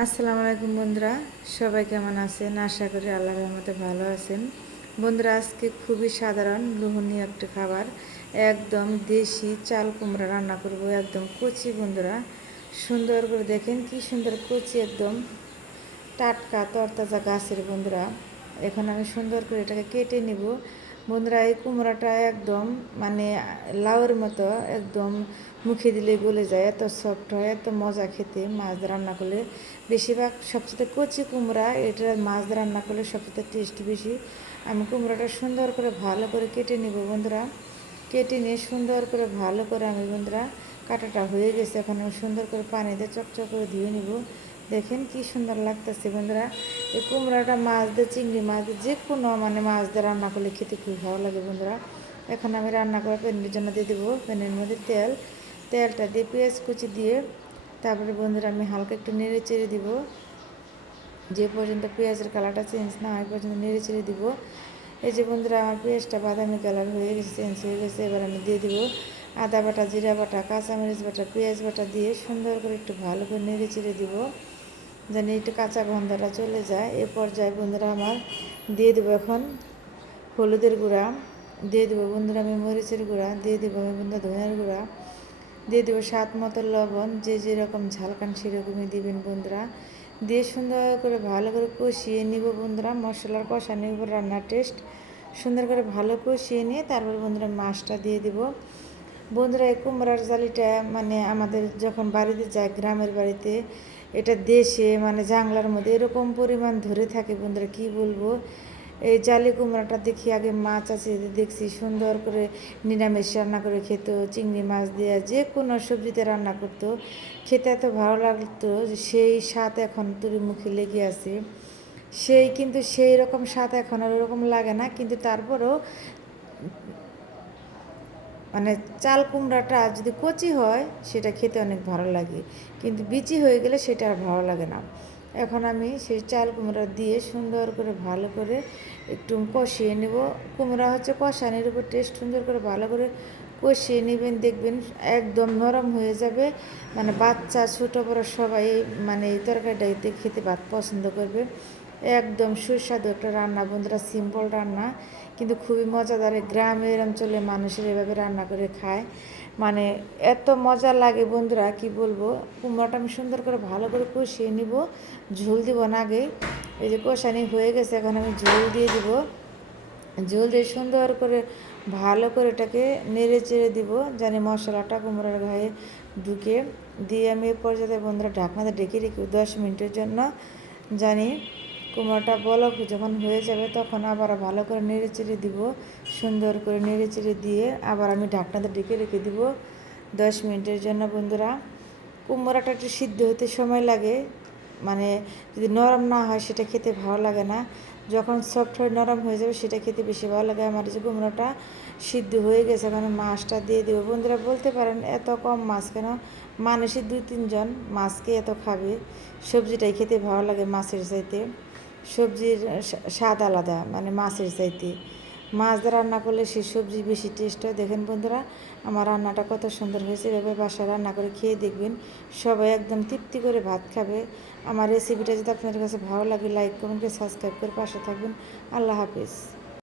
আসসালামু আলাইকুম বন্ধুরা, সবাই কেমন আছেন? আশা করি আল্লাহর রহমতে ভালো আছেন। বন্ধুরা, আজকে খুবই সাধারণ লোভনীয় একটা খাবার, একদম দেশি চাল কুমড়া রান্না করব। একদম কচি বন্ধুরা, সুন্দর করে দেখেন কি সুন্দর কচি, একদম টাটকা তরতাজা গাছের বন্ধুরা। এখন আমি সুন্দর করে এটাকে কেটে নিব বন্ধুরা। এই কুমড়াটা একদম মানে লাউয়ের মতো, একদম মুখে দিলে গলে যায়, এত সফট হয়, এত মজা খেতে। মাছ দিয়ে রান্না করলে বেশিরভাগ সবচেয়ে কচি কুমড়া, এটা মাছ দিয়ে রান্না করলে সবচেয়ে টেস্ট বেশি। আমি কুমড়াটা সুন্দর করে ভালো করে কেটে নিব বন্ধুরা। কেটে নিয়ে সুন্দর করে ভালো করে আমি বন্ধুরা, কাটাটা হয়ে গেছে। এখন আমি সুন্দর করে পানি দিয়ে চকচক করে ধুয়ে নিব। দেখেন কি সুন্দর লাগতেছে বন্ধুরা। এই কুমড়াটা মাছ দিয়ে, চিংড়ি মাছ দিয়ে, যে কোনো মানে মাছ দিয়ে রান্না করলে খেতে খুব ভালো লাগে বন্ধুরা। এখন আমি রান্না করা প্যানের জন্য দিয়ে দেবো, প্যানের মধ্যে তেলটা দিয়ে পেঁয়াজ কুচি দিয়ে, তারপরে বন্ধুরা আমি হালকা একটু নেড়ে চেড়ে দিব। যে পর্যন্ত পেঁয়াজের কালারটা চেঞ্জ না হয় পর্যন্ত নেড়ে চেড়ে দিব। এই যে বন্ধুরা, আমার পেঁয়াজটা বাদামি কালার হয়ে গেছে, চেঞ্জ হয়ে গেছে। এবার আমি দিয়ে দিব আদা বাটা, জিরা বাটা, কাঁচামরিচ বাটা, পেঁয়াজ বাটা দিয়ে সুন্দর করে একটু ভালো করে নেড়ে চেড়ে দিব, যেন একটু কাঁচা গন্ধটা চলে যায়। এ পর্যায়ে বন্ধুরা আমার দিয়ে দেবো এখন হলুদের গুঁড়া, দিয়ে দেবো বন্ধুরা আমি মরিচের গুঁড়া, দিয়ে দেবো আমি বন্ধুরা ধনিয়ার গুঁড়া, দিয়ে দেবো স্বাদ মতো লবণ। যে যেরকম ঝাল খান সেরকমই দিবেন বন্ধুরা। দিয়ে সুন্দর করে ভালো করে কষিয়ে নিব বন্ধুরা। মশলার কষানোর উপর রান্নার টেস্ট। সুন্দর করে ভালো কষিয়ে নিয়ে তারপর বন্ধুরা মাছটা দিয়ে দিব বন্ধুরা। এই কুমড়ার জালিটা মানে আমাদের যখন বাড়িতে যায়, গ্রামের বাড়িতে, এটা দেশে মানে জাংলার মধ্যে এরকম পরিমাণ ধরে থাকে বন্ধুরা, কি বলবো। এই জালি কুমড়াটা দেখি আগে মাছ আছে দেখছি সুন্দর করে নিরামিষ রান্না করে খেত, চিংড়ি মাছ দিয়ে যে কোনো সবজিতে রান্না করতো, খেতে এত ভালো লাগতো যে সেই স্বাদ এখন তুরি মুখে লেগে আছে। কিন্তু সেই রকম স্বাদ এখন আর ওরকম লাগে না, কিন্তু তারপরেও মানে চাল কুমড়াটা যদি কচি হয় সেটা খেতে অনেক ভালো লাগে, কিন্তু বিচি হয়ে গেলে সেটা আর ভালো লাগে না। এখন আমি সেই চাল কুমড়া দিয়ে সুন্দর করে ভালো করে একটু কষিয়ে নেব। কুমড়া হচ্ছে কষানির উপর টেস্ট। সুন্দর করে ভালো করে কষিয়ে নেবেন, দেখবেন একদম নরম হয়ে যাবে। মানে বাচ্চা ছোটো বড় সবাই মানে এই তরকারিটা খেতে ভাত পছন্দ করবে। একদম সুস্বাদু একটা রান্না বন্ধুরা, সিম্পল রান্না কিন্তু খুবই মজাদার। গ্রামের অঞ্চলে মানুষের এভাবে রান্না করে খায়, মানে এত মজা লাগে বন্ধুরা, কি বলবো। কুমড়োটা আমি সুন্দর করে ভালো করে কষিয়ে নিব, ঝোল দিব না আগে। এই যে কষানি হয়ে গেছে, এখন আমি ঝোল দিয়ে দিব। ঝোল দিয়ে সুন্দর করে ভালো করে এটাকে নেড়ে চেড়ে দিব, জানি মশলাটা কুমড়োর গায়ে ঢুকে। দিয়ে আমি এ পর্যায়ে বন্ধুরা ঢাকনাতে ঢেকে রেখে 10 মিনিটের জন্য, জানি কুমড়োটা বলক যখন হয়ে যাবে তখন আবার ভালো করে নেড়ে চেড়ে দিব। সুন্দর করে নেড়ে চেড়ে দিয়ে আবার আমি ঢাকনাতে ঢেকে রেখে দিব 10 মিনিটের জন্য বন্ধুরা। কুমড়োটা একটু সিদ্ধ হতে সময় লাগে, মানে যদি নরম না হয় সেটা খেতে ভালো লাগে না। যখন সফট হয়ে নরম হয়ে যাবে সেটা খেতে বেশি ভালো লাগে। আমার যে কুমড়োটা সিদ্ধ হয়ে গেছে, এখন মাছটা দিয়ে দেবো বন্ধুরা। বলতে পারেন এত কম মাছ কেন, মানুষের 2-3 জন মাছকে এত খাবে। সবজিটাই খেতে ভালো লাগে মাছের চাইতে, সবজির স্বাদ আলাদা মানে মাছের চাইতে। মাছ দিয়ে রান্না করলে সেই সবজি বেশি টেস্ট হয়। দেখেন বন্ধুরা আমার রান্নাটা কত সুন্দর হয়েছে। এভাবে বাসায় রান্না করে খেয়ে দেখবেন, সবাই একদম তৃপ্তি করে ভাত খাবে। আমার রেসিপিটা যদি আপনাদের কাছে ভালো লাগে, লাইক কমেন্ট করে সাবস্ক্রাইব করে পাশে থাকবেন। আল্লাহ হাফিজ।